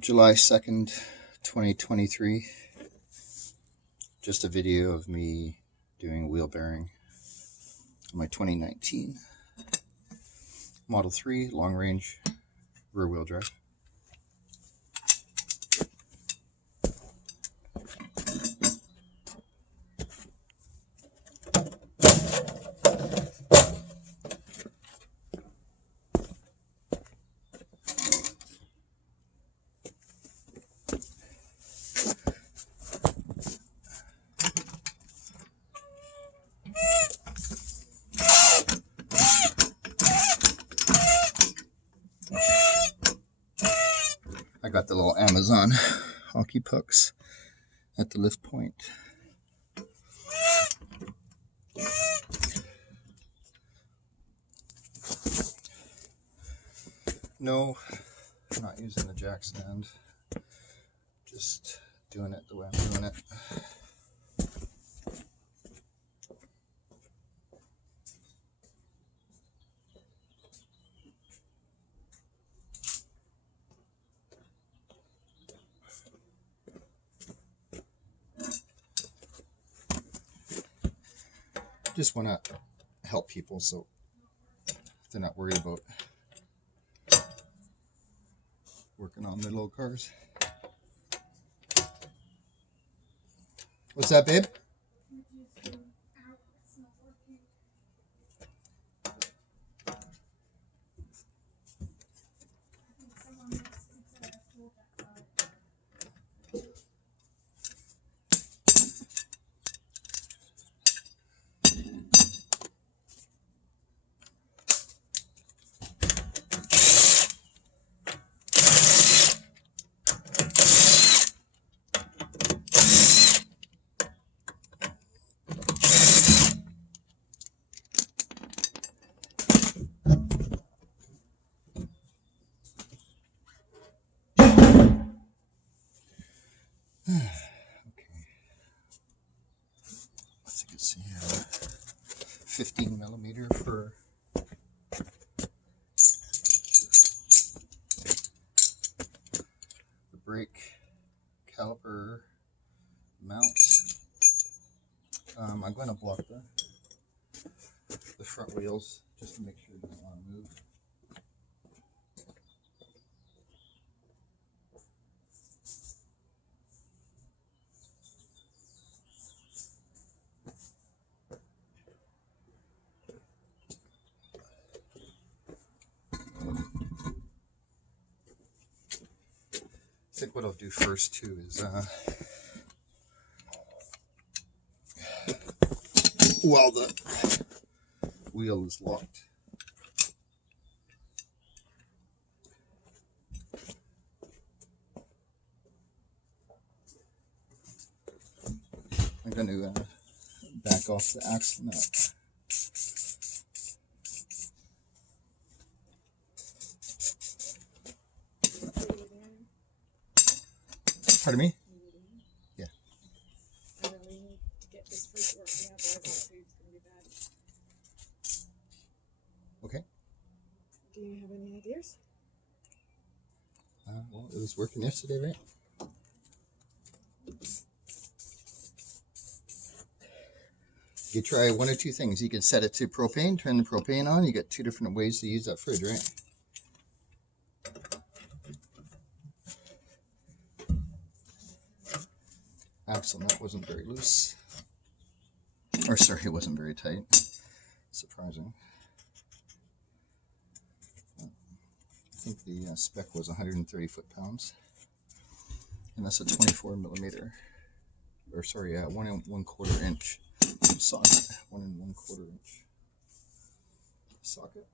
July 2nd, 2023. Just a video of me doing wheel bearing on my 2019 Model 3 long range rear wheel drive. I got the little Amazon hockey pucks at the lift point. No, I'm not using the jack stand. Just doing it the way I'm doing it. Just want to help people so they're not worried about working on their little cars. What's that, babe? Okay. Let's see here. 15 millimeter for the brake caliper mount. I'm going to block the front wheels just to make sure it doesn't want to move. I think what I'll do first too is while the wheel is locked, I'm going to back off the axle nut. Pardon me? Yeah. I really need to get this fruit working, otherwise our food's going to be bad. Okay. Do you have any ideas? Well, it was working yesterday, right? You try one or two things. You can set it to propane, turn the propane on. You got two different ways to use that fridge, right? Axle nut wasn't very loose. Or sorry, it wasn't very tight. Surprising. I think the spec was 130 foot-pounds. And that's a 24 millimeter. Or sorry, 1 1/4 inch socket. 1 1/4 inch socket.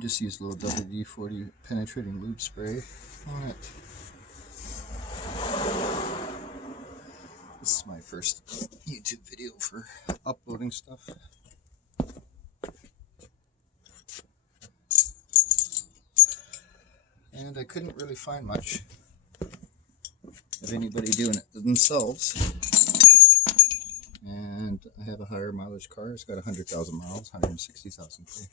Just use a little WD-40 penetrating lube spray on it. This is my first YouTube video for uploading stuff. And I couldn't really find much of anybody doing it themselves. And I have a higher mileage car. It's got 100,000 miles, 160,000 K.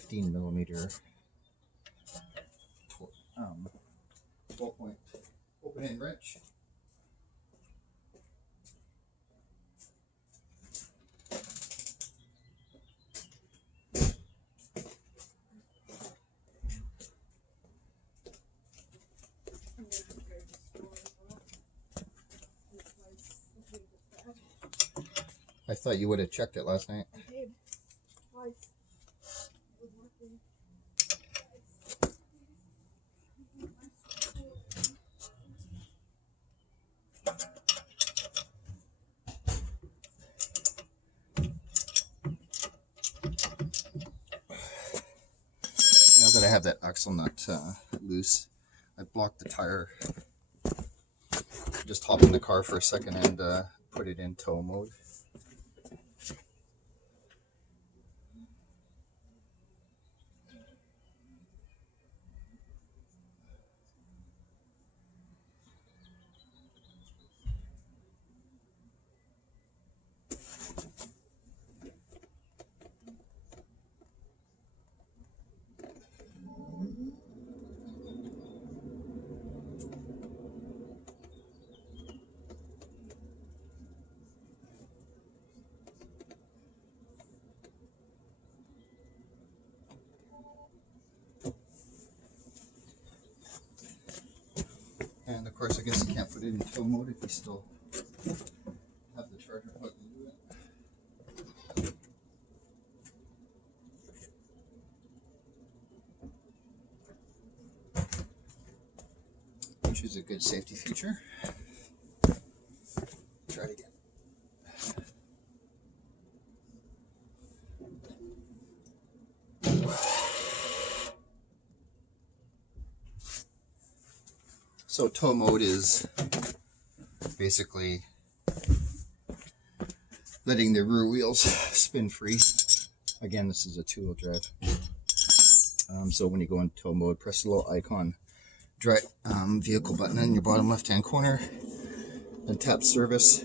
15 millimeter 12-point open end wrench. I'm gonna have to go to the store as well. This place, I think it's bad. I thought you would have checked it last night. I did. Twice. It was working. Now that I have that axle nut loose, I blocked the tire. Just hop in the car for a second and put it in tow mode. And of course, I guess you can't put it in tow mode if you still have the charger plugged into it. Which is a good safety feature. Try it again. So tow mode is basically letting the rear wheels spin free. Again, this is a two-wheel drive. So when you go into tow mode, press the little icon vehicle button in your bottom left-hand corner, then tap service,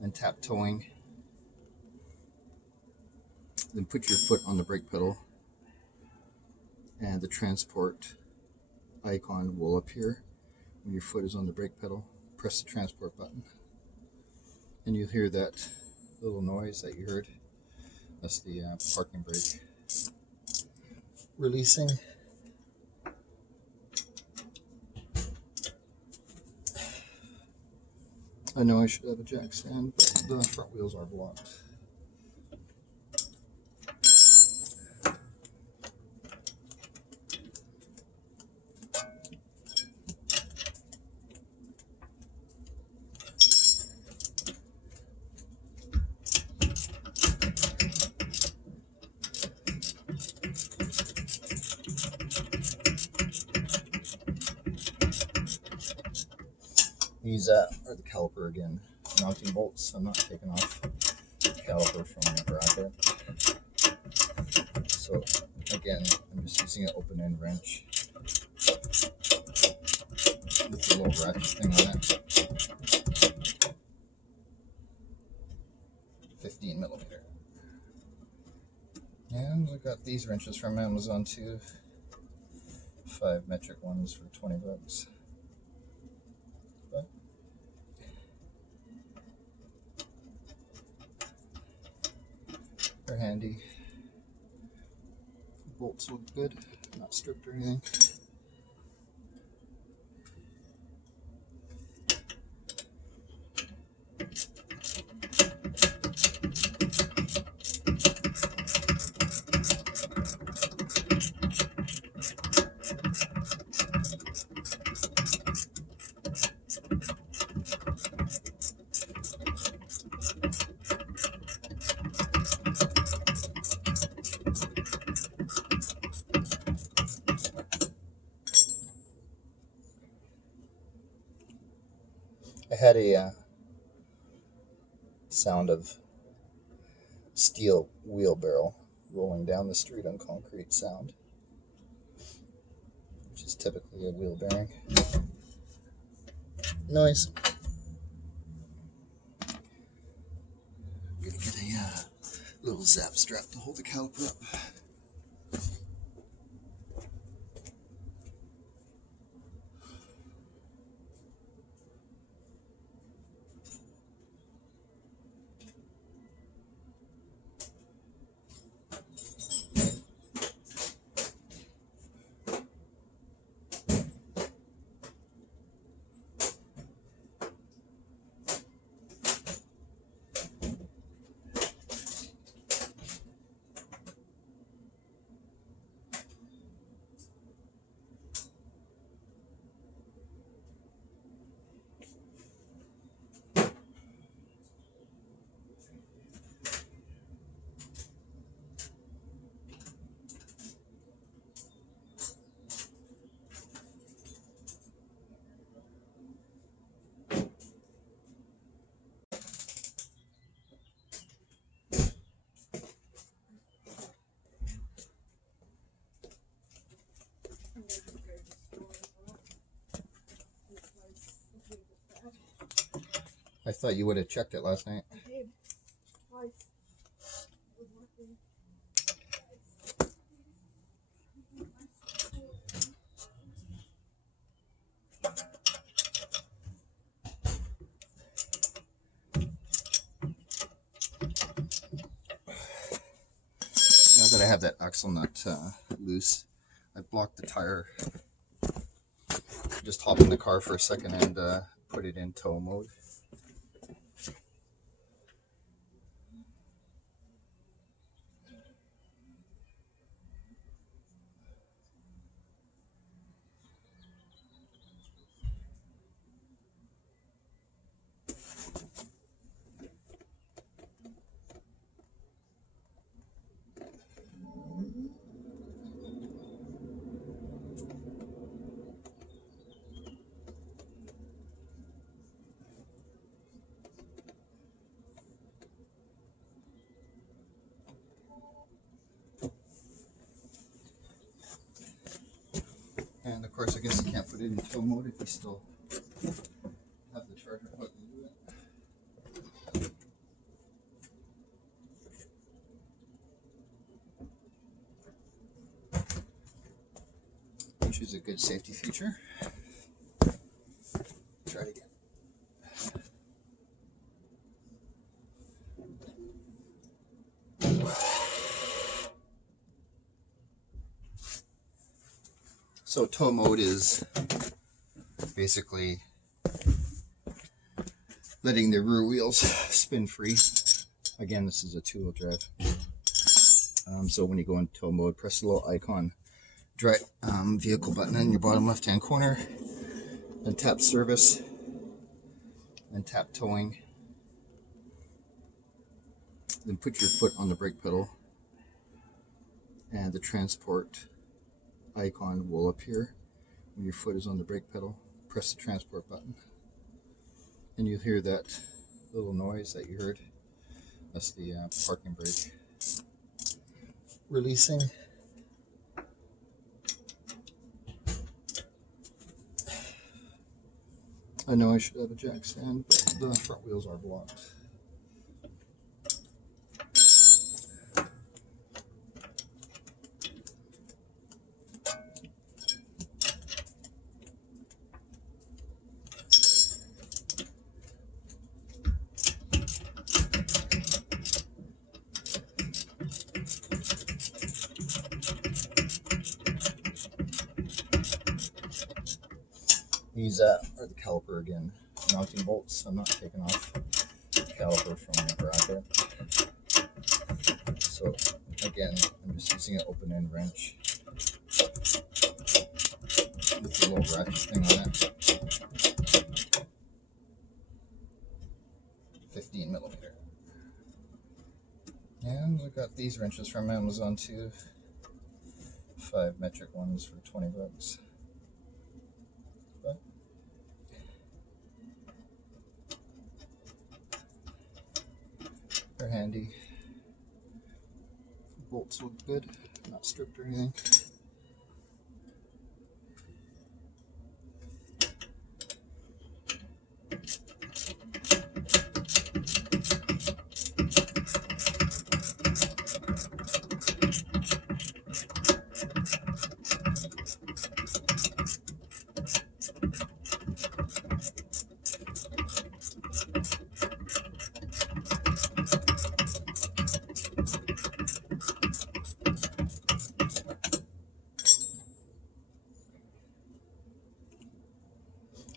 then tap towing, then put your foot on the brake pedal, and the transport icon will appear when your foot is on the brake pedal. Press the transport button, and you'll hear that little noise that you heard. That's the parking brake releasing. I know I should have a jack stand, but the front wheels are blocked. These are the caliper again. Mounting bolts. I'm not taking off the caliper from the bracket. So again, I'm just using an open end wrench with the little ratchet thing on it. 15 millimeter. And I got these wrenches from Amazon too. 5 metric ones for 20 bucks. But they're handy. Bolts look good, not stripped or anything. I had a sound of steel wheelbarrow rolling down the street on concrete sound, which is typically a wheel bearing noise. I'm gonna get a little zap strap to hold the caliper up. I thought you would have checked it last night. I did. Twice. It was working. Now that I have that axle nut loose, I blocked the tire. Just hop in the car for a second and put it in tow mode. And of course, I guess you can't put it in tow mode if you still have the charger plugged into it. Which is a good safety feature. Try it again. So tow mode is basically letting the rear wheels spin free. Again, this is a two-wheel drive. So when you go in tow mode, press the little icon vehicle button in your bottom left-hand corner, then tap service, then tap towing, then put your foot on the brake pedal, and the transport icon will appear when your foot is on the brake pedal. Press the transport button, and you'll hear that little noise that you heard. That's the parking brake releasing. I know I should have a jack stand, but the front wheels are blocked. These are the caliper again, mounting bolts. I'm not taking off the caliper from the bracket. So again, I'm just using an open end wrench with the little ratchet thing on it. 15 millimeter. And I got these wrenches from Amazon too. 5 metric ones for $20. But they're handy. Bolts look good, not stripped or anything.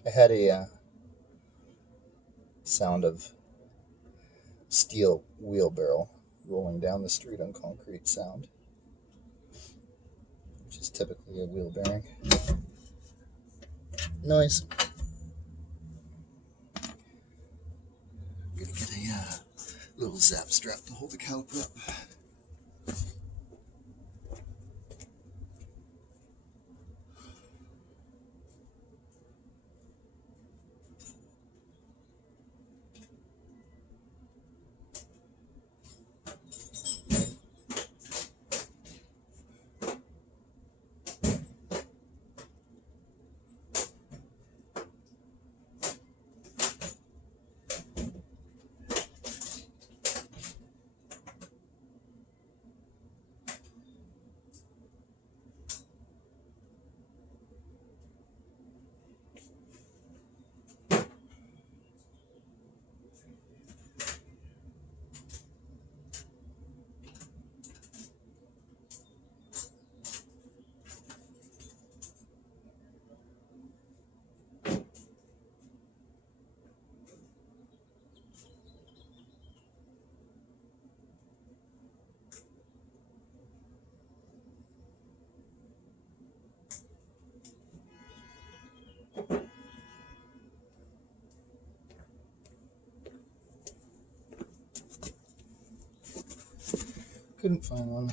I had a sound of steel wheelbarrow rolling down the street on concrete sound, which is typically a wheel bearing noise. I'm gonna get a little zap strap to hold the caliper up. Couldn't find one.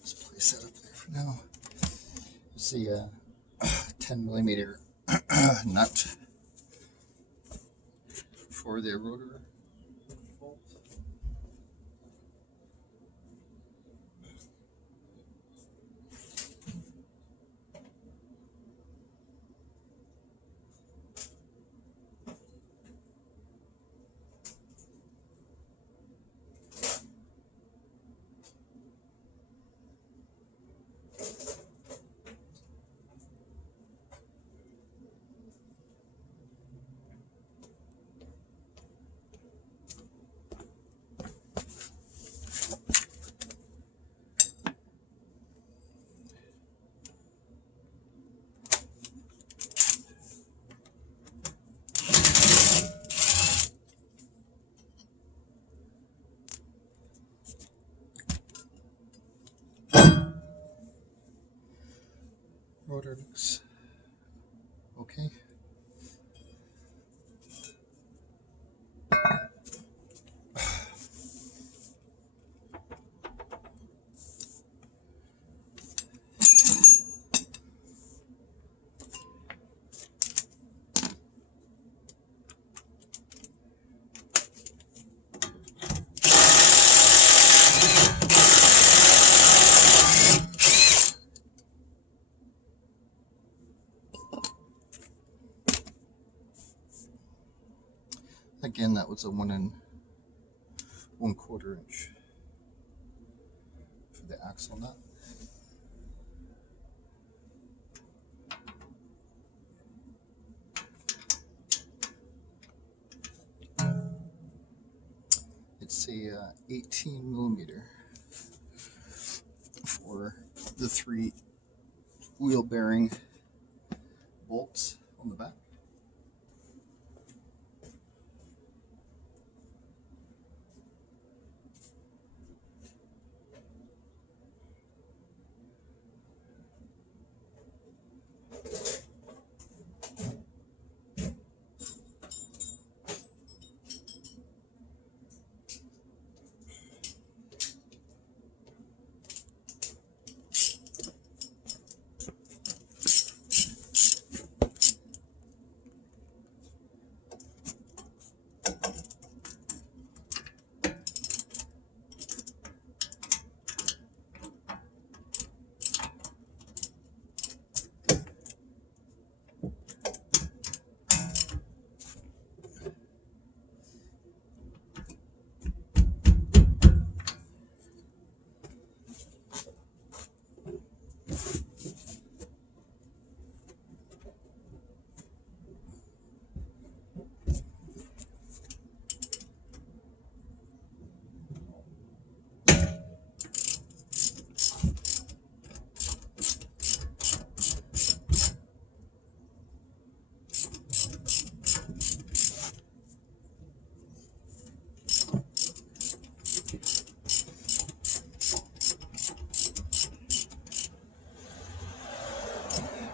Let's place that up there for now. It's the 10 millimeter nut for the rotor bolt. Rotor looks okay. Again, that was a 1 1/4 inch for the axle nut. It's a 18 millimeter for the 3 wheel bearing bolts on the back.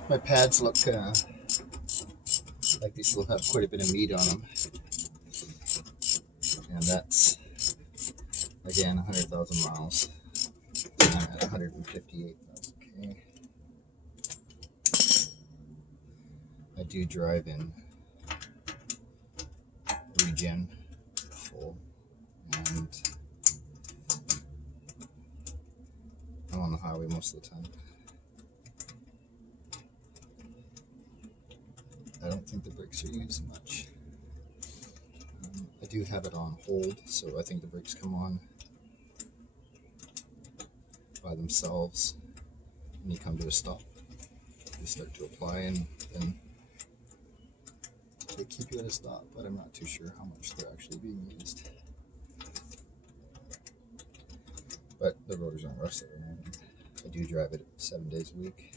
My pads look like they still have quite a bit of meat on them. And that's, again, 100,000 miles. I'm at 158,000. Okay. I do drive in regen full, and I'm on the highway most of the time. I don't think the brakes are used much. I do have it on hold, so I think the brakes come on by themselves when you come to a stop. They start to apply, and then they keep you at a stop, but I'm not too sure how much they're actually being used. But the rotors aren't rusted or anything. I do drive it 7 days a week.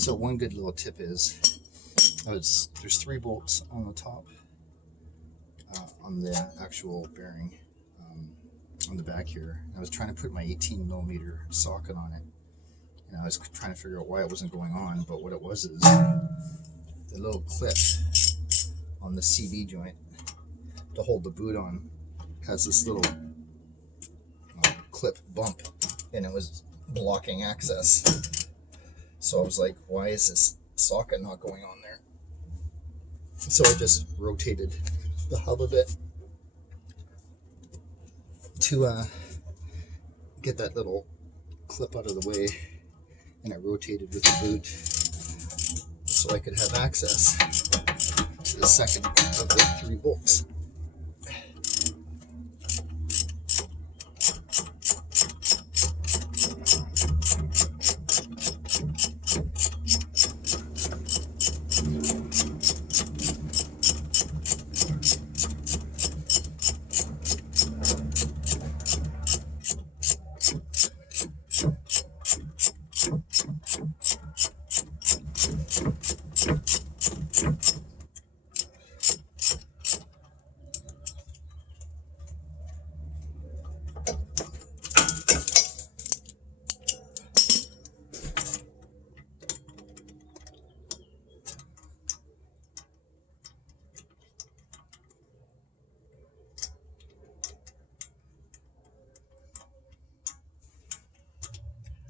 So one good little tip is, there's 3 bolts on the top, on the actual bearing, on the back here. I was trying to put my 18 millimeter socket on it, and I was trying to figure out why it wasn't going on, but what it was is the little clip on the CV joint to hold the boot on has this little clip bump, and it was blocking access. So I was like, why is this socket not going on there? So I just rotated the hub a bit to get that little clip out of the way, and I rotated with the boot so I could have access to the second of the 3 bolts.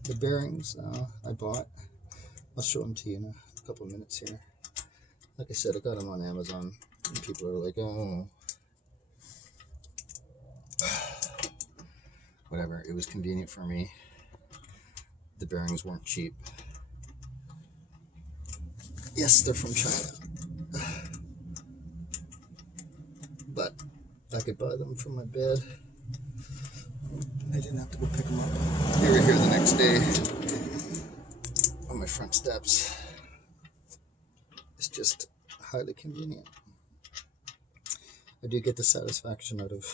The bearings I bought, I'll show them to you in a couple of minutes here. Like I said, I got them on Amazon, and people are like, oh, whatever. It was convenient for me. The bearings weren't cheap. Yes, they're from China, but I could buy them from my bed. I didn't have to go pick them up. They were here the next day on my front steps. It's just highly convenient. I do get the satisfaction out of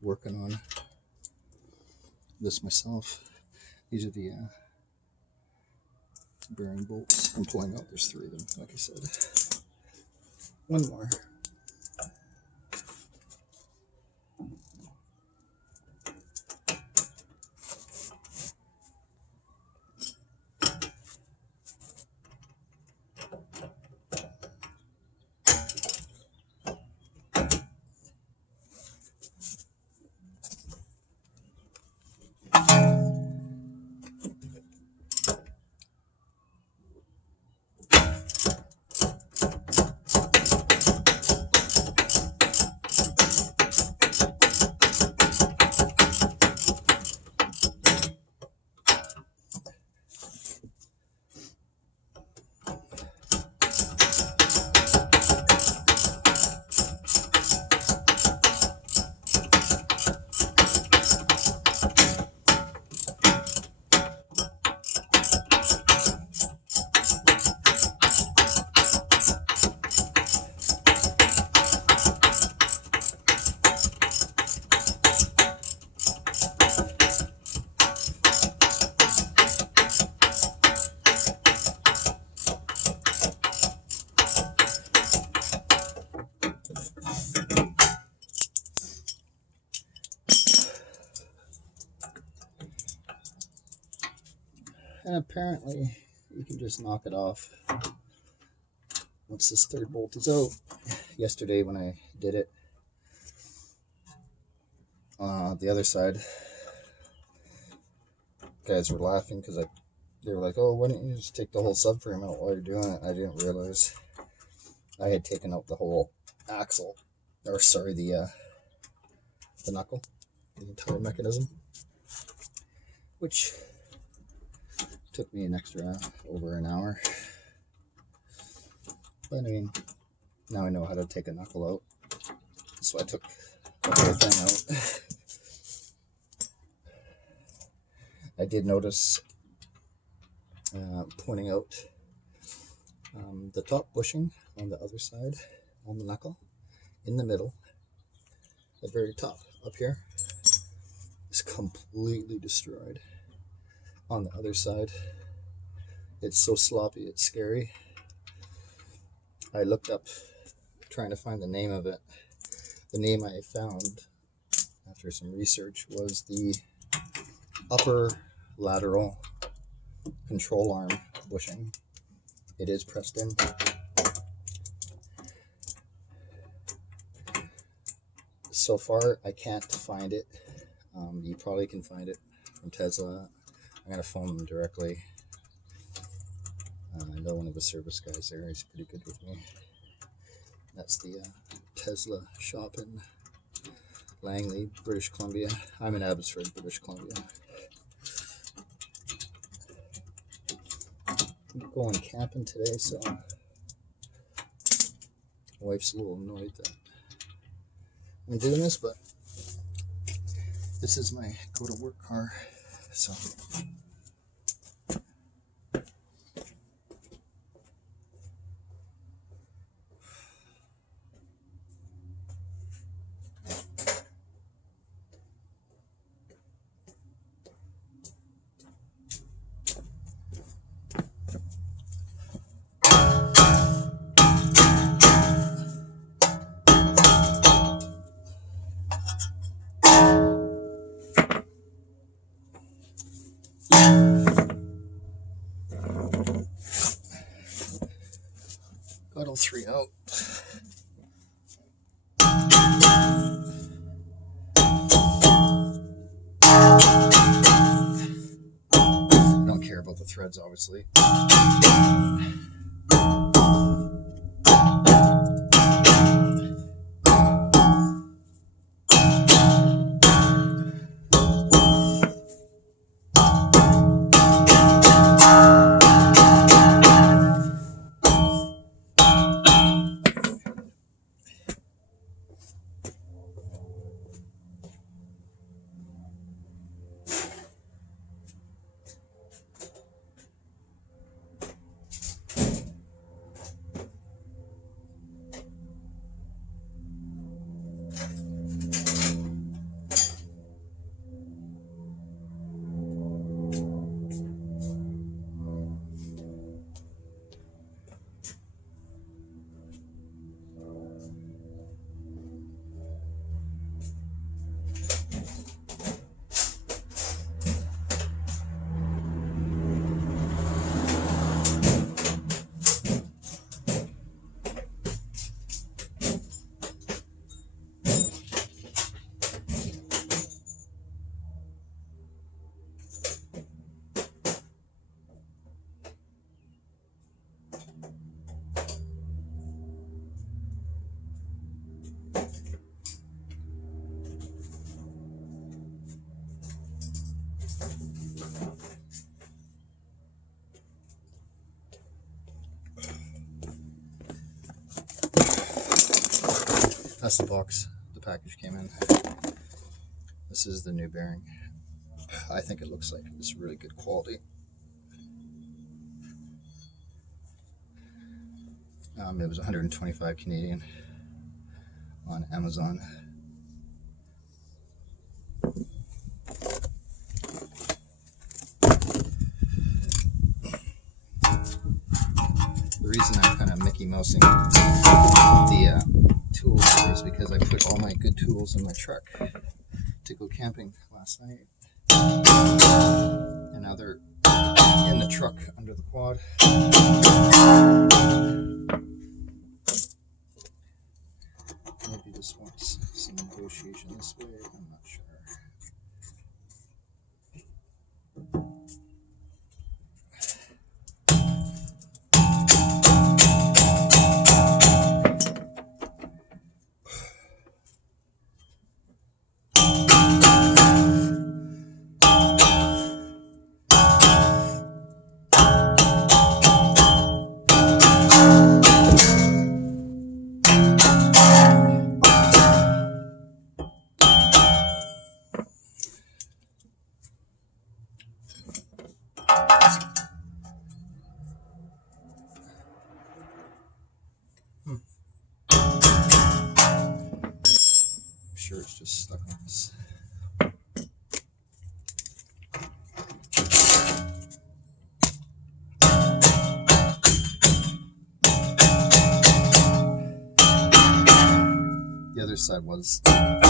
working on this myself. These are the bearing bolts I'm pulling out. There's 3 of them, like I said. One more. And apparently you can just knock it off once this 3rd bolt is out. Yesterday when I did it, the other side, guys were laughing because they were like, oh, why don't you just take the whole subframe out while you're doing it? I didn't realize I had taken out the whole axle, or sorry, the knuckle, the entire mechanism, which took me an extra over an hour. But I mean, now I know how to take a knuckle out, so I took the whole thing out. I did notice, pointing out the top bushing on the other side, on the knuckle, in the middle, the very top up here, is completely destroyed. On the other side, It's so sloppy, it's scary. I looked up trying to find the name of it. The name I found after some research was the upper lateral control arm bushing. It is pressed in. So far, I can't find it. You probably can find it from Tesla. I'm going to phone them directly. I know one of the service guys there. He's pretty good with me. That's the Tesla shop in Langley, British Columbia. I'm in Abbotsford, British Columbia. I'm going camping today, so my wife's a little annoyed that I'm doing this, but this is my go-to-work car, so... Got all three out. I don't care about the threads, obviously. That's the box the package came in. This is the new bearing. I think it looks like it's really good quality. It was 125 Canadian on Amazon. The reason I'm kind of Mickey Mousing the tools is because I put all my good tools in my truck to go camping last night, and now they're in the truck under the quad. Maybe this wants some negotiation this way, I'm not sure. I'm sure it's just stuck on this. side was kind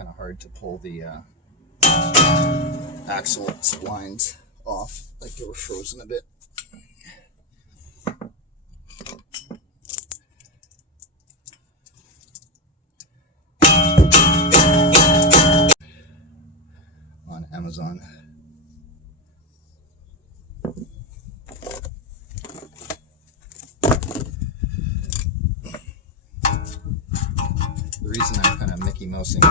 of hard to pull the axle splines off, like they were frozen a bit. On Amazon. The reason I'm kind of Mickey Mousing the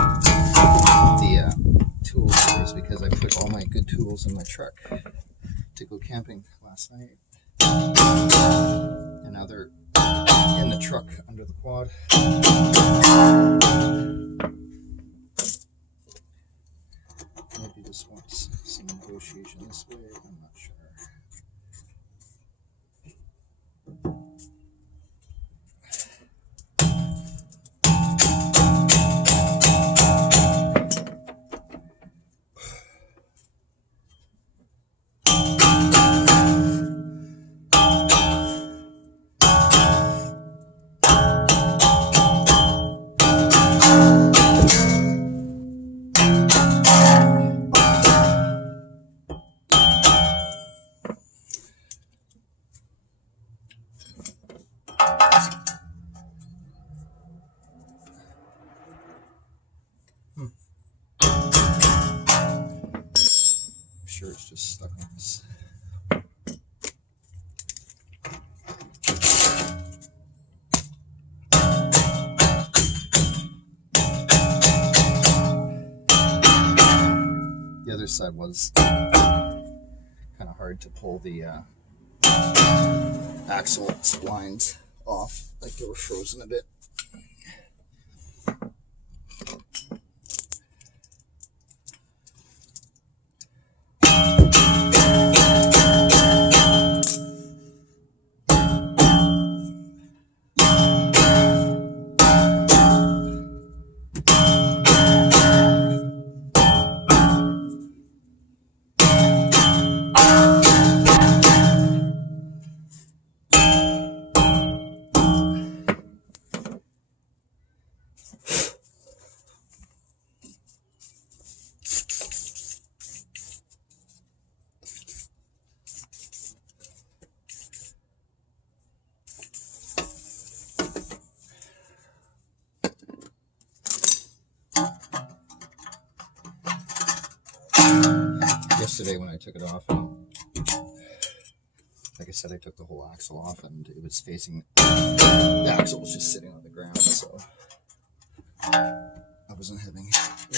tools here is because I put all my good tools in my truck to go camping last night, and now they're in the truck under the quad. Maybe this wants some negotiation this way, I'm not sure. I'm sure it's just stuck on this. The other side was kind of hard to pull the axle splines off, like they were frozen a bit. Yesterday when I took it off, like I said, I took the whole axle off and it was facing, the axle was just sitting on the ground, so I wasn't having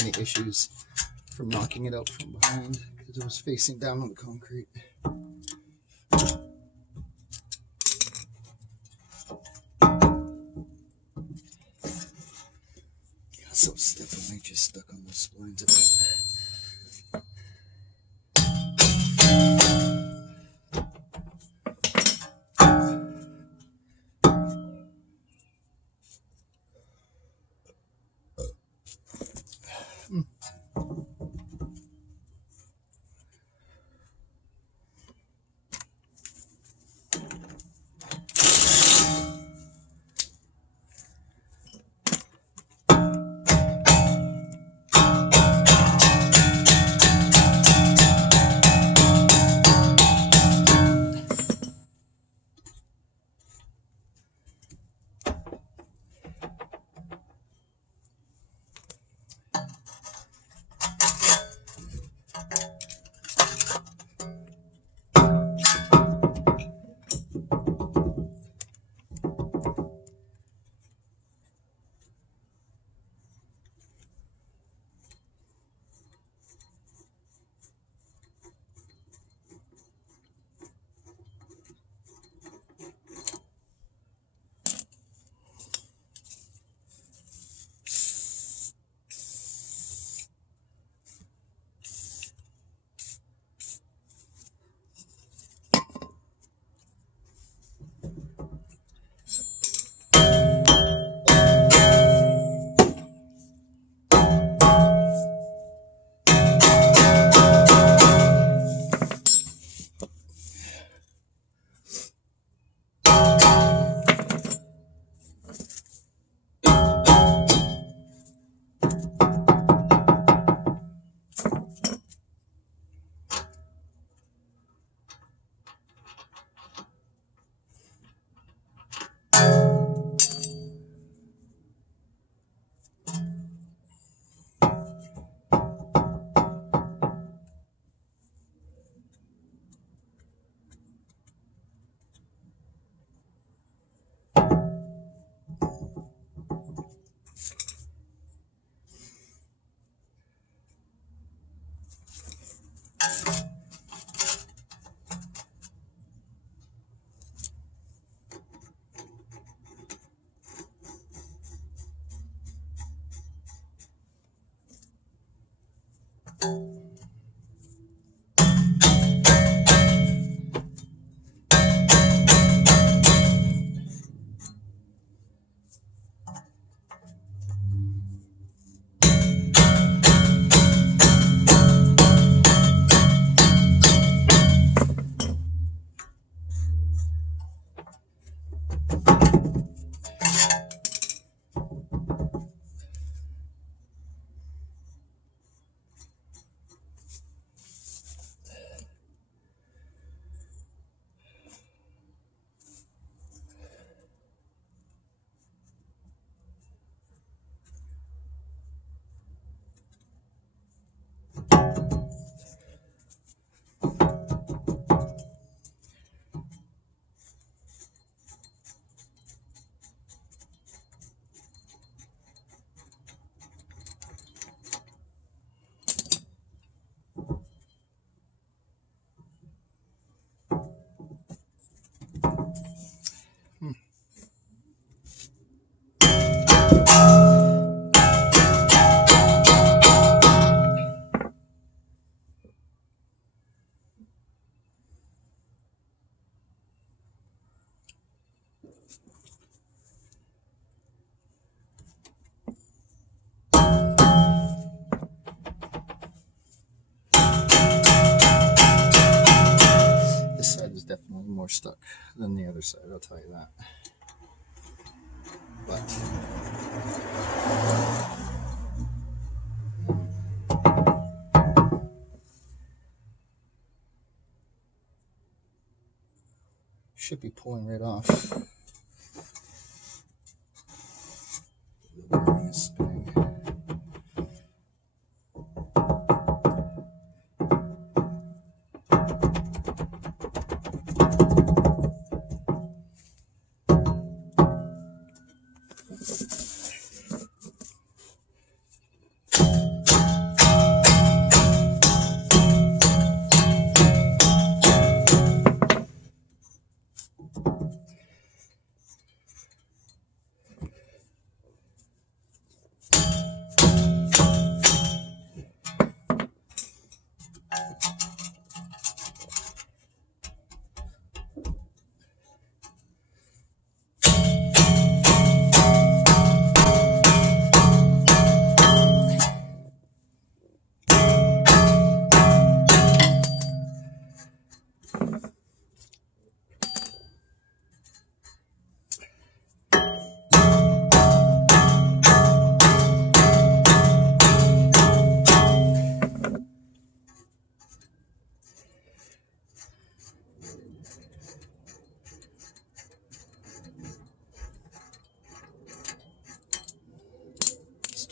any issues from knocking it out from behind because it was facing down on the concrete. Yeah, so it's definitely just stuck on the splines a bit. more stuck than the other side, I'll tell you that. But should be pulling right off. The bearing is spinning.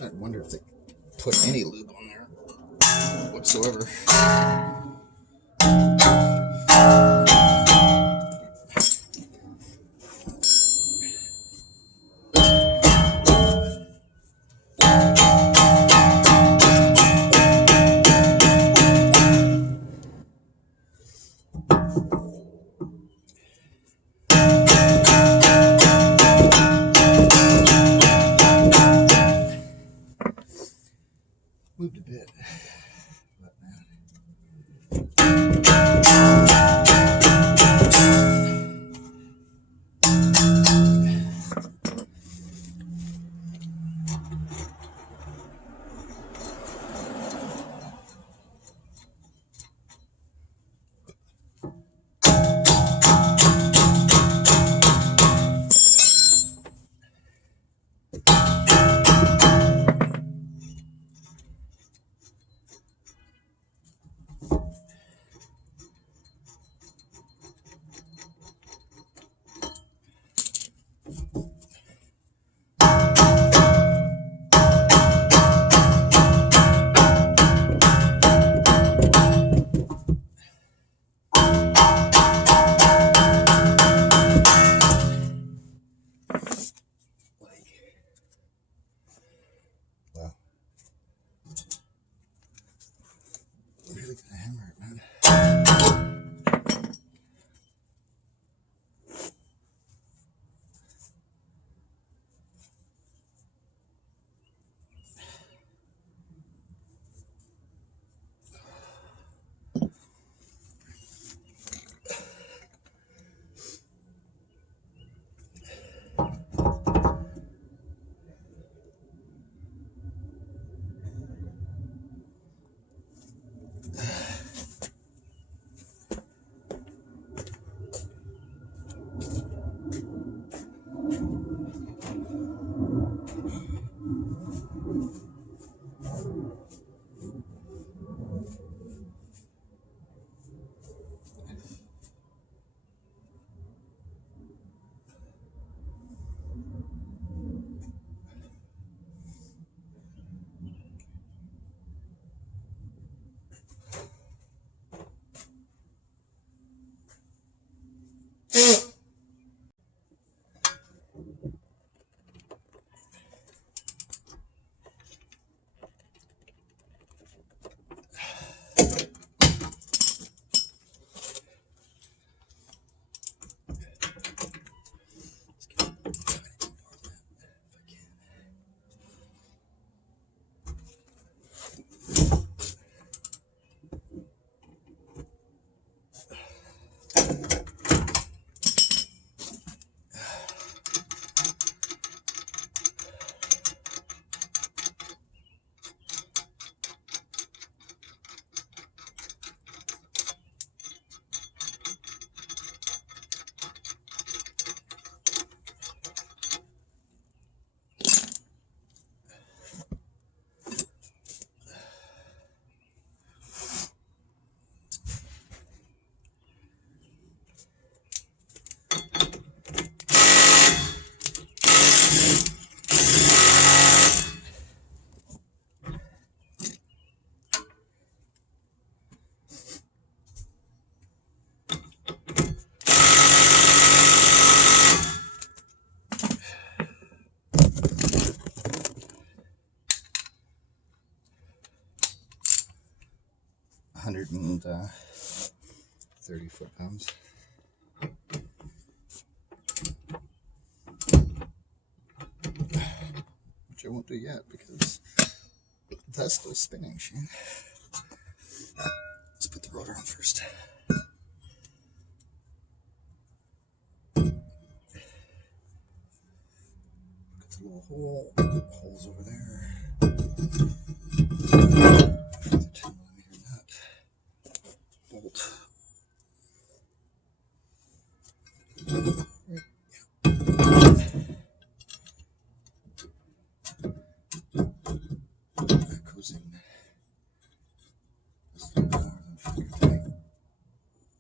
I wonder if they put any lube on there whatsoever. Moved a bit, but 130 foot-pounds. Which I won't do yet because that's still spinning, Shane. Let's put the rotor on first. Got the little holes over there. The 10mm nut. Bolt. That goes in just a little more than finger tight.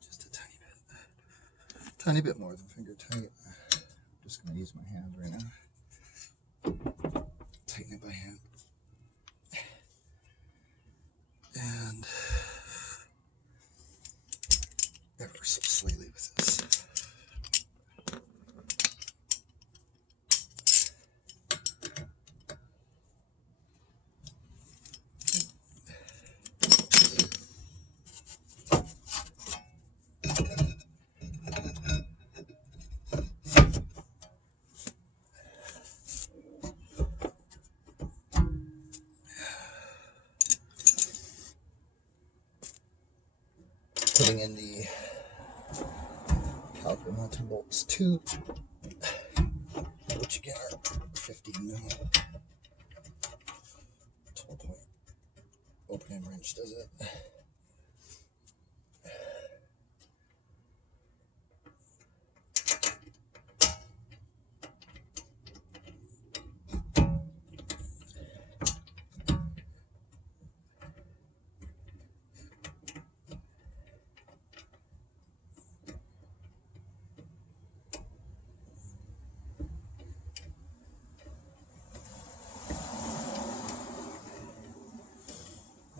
Just a tiny bit. Tiny bit more than finger tight. I'm just going to use my hand right now. Tighten it by hand. And ever so slightly with this. Putting in the caliper mounting bolts too, which again are 15mm. 12-point opening wrench does it.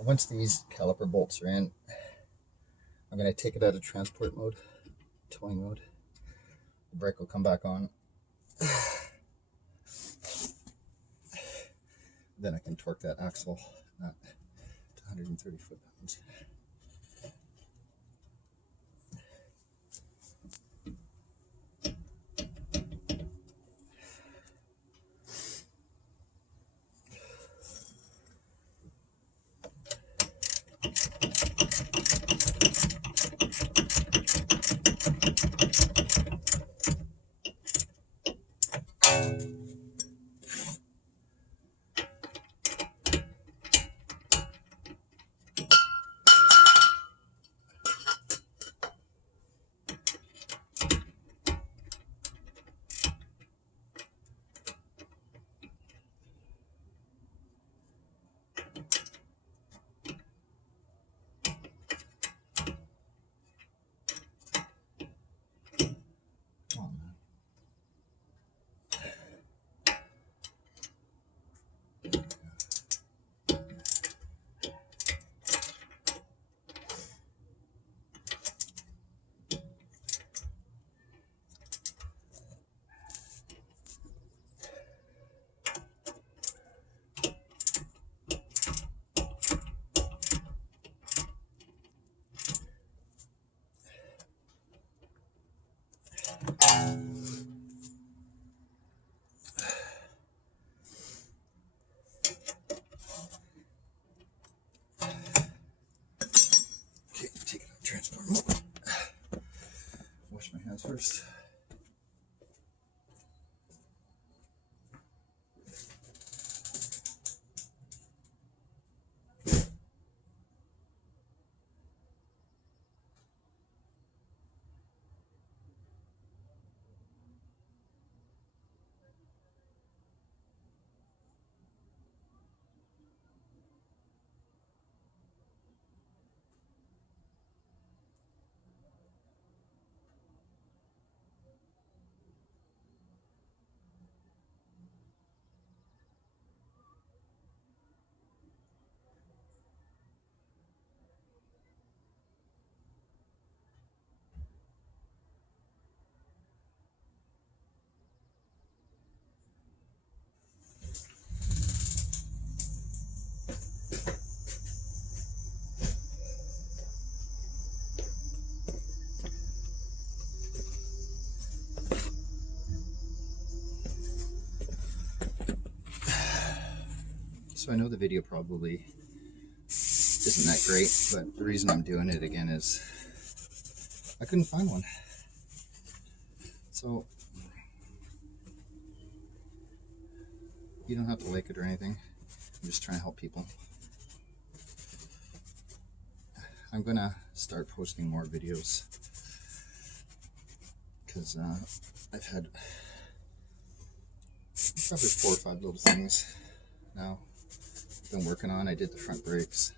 Once these caliper bolts are in, I'm going to take it out of transport mode, towing mode. The brake will come back on. Then I can torque that axle to 130 foot-pounds. Okay, take it out of transport mode. Wash my hands first. So I know the video probably isn't that great, but the reason I'm doing it again is I couldn't find one. So you don't have to like it or anything. I'm just trying to help people. I'm gonna start posting more videos because I've had probably 4 or 5 little things now I've been working on. I did the front brakes.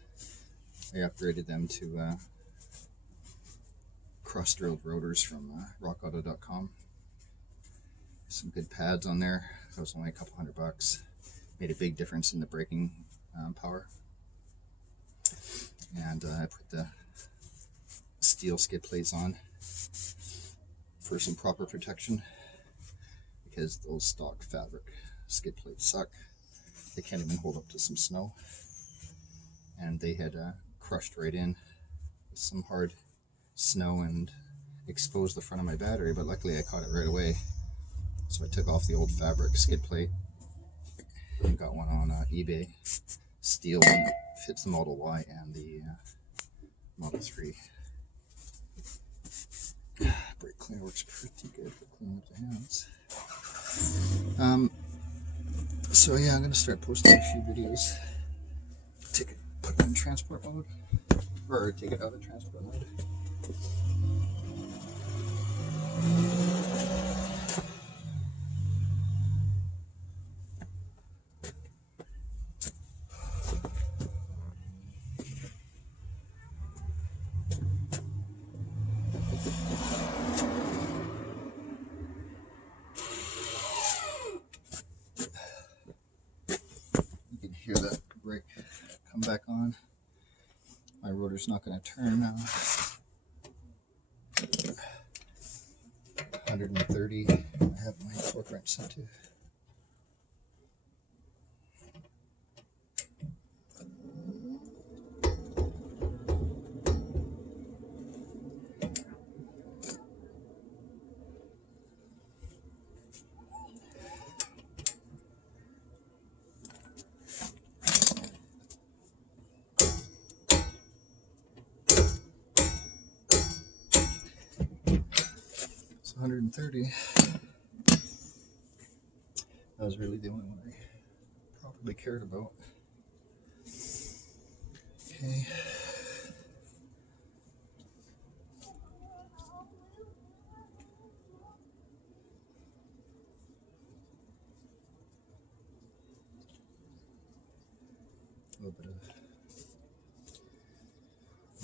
I upgraded them to cross-drilled rotors from rockauto.com. Some good pads on there. That was only a couple $100. Made a big difference in the braking power. And I put the steel skid plates on for some proper protection, because those stock fabric skid plates suck. They can't even hold up to some snow, and they had crushed right in with some hard snow and exposed the front of my battery, but luckily I caught it right away. So I took off the old fabric skid plate and got one on eBay. Steel one, fits the Model Y and the Model 3. Brake cleaner works pretty good for cleaning up the hands. So yeah, I'm going to start posting a few videos. Put it in transport mode, or take it out of transport mode. You can hear that brake come back on. My rotor's not going to turn now. 130. I have my torque wrench set to. It's 130. That was really the only one I probably cared about. Okay. A little bit of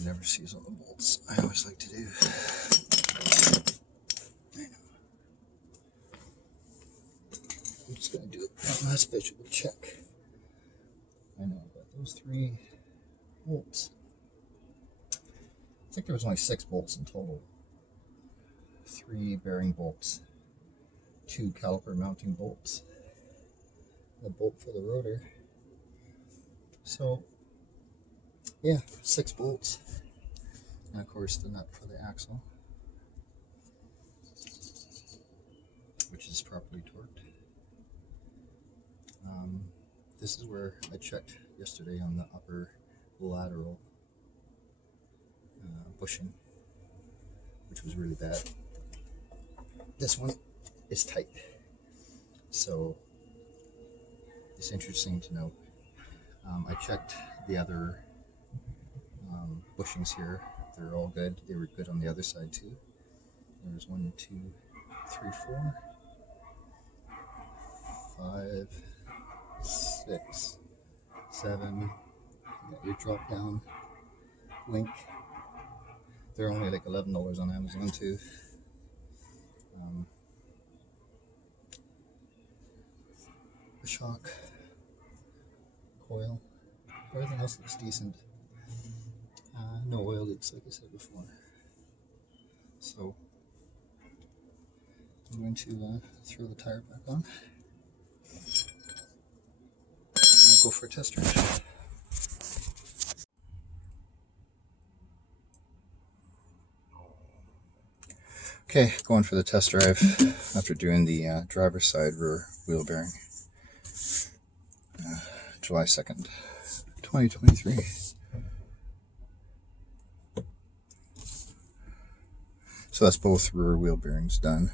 never sees all the bolts. I always like to do. I'm just going to do one last visual check. I know, but those 3 bolts. I think there was only 6 bolts in total. 3 bearing bolts, 2 caliper mounting bolts, a bolt for the rotor. So, yeah, 6 bolts. And of course the nut for the axle, which is properly torqued. This is where I checked yesterday on the upper lateral bushing, which was really bad. This one is tight, so it's interesting to note. I checked the other bushings here. They're all good. They were good on the other side too. There was 1, 2, 3, 4, 5, 6, 7. You got your drop down link. They're only like $11 on Amazon too. The shock coil. Everything else looks decent. No oil leaks, like I said before. So I'm going to throw the tire back on and we'll go for a test drive. Okay, going for the test drive after doing the driver's side rear wheel bearing. July 2nd, 2023. So that's both rear wheel bearings done.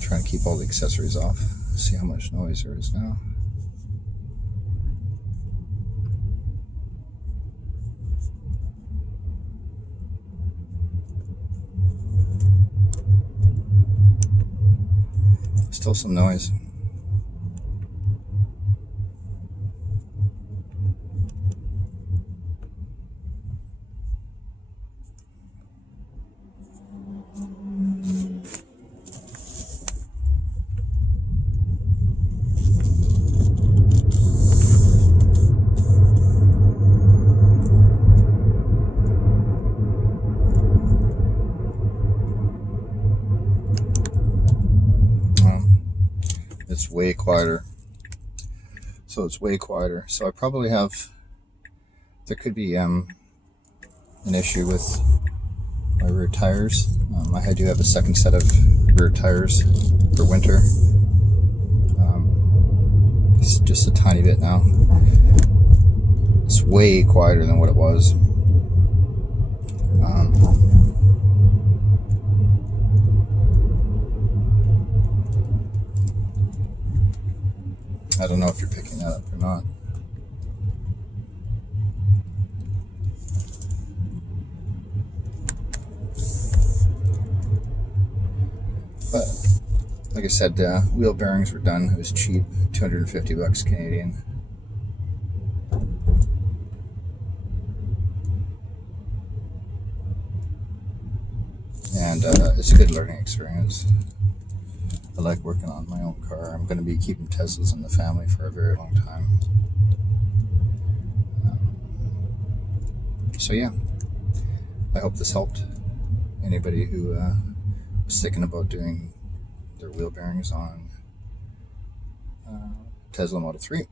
Trying to keep all the accessories off. See how much noise there is now. Still some noise. It's way quieter. So it's way quieter. So I probably have, there could be an issue with my rear tires. I do have a second set of rear tires for winter. It's just a tiny bit now. It's way quieter than what it was. I don't know if you're picking that up or not. But like I said, wheel bearings were done. It was cheap, $250 Canadian. And it's a good learning experience. I like working on my own car. I'm going to be keeping Teslas in the family for a very long time. So yeah, I hope this helped anybody who was thinking about doing their wheel bearings on Tesla Model 3.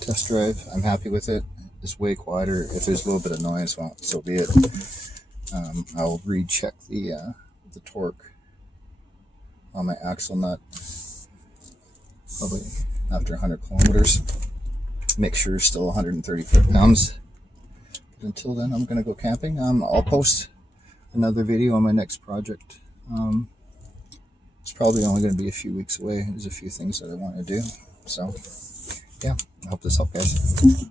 Test drive, I'm happy with it. It's way quieter. If there's a little bit of noise, well, so be it. I'll recheck the torque on my axle nut probably after 100 kilometers. Make sure it's still 130 foot-pounds. But until then, I'm going to go camping. I'll post another video on my next project. It's probably only going to be a few weeks away. There's a few things that I want to do. So, yeah, I hope this helped, guys.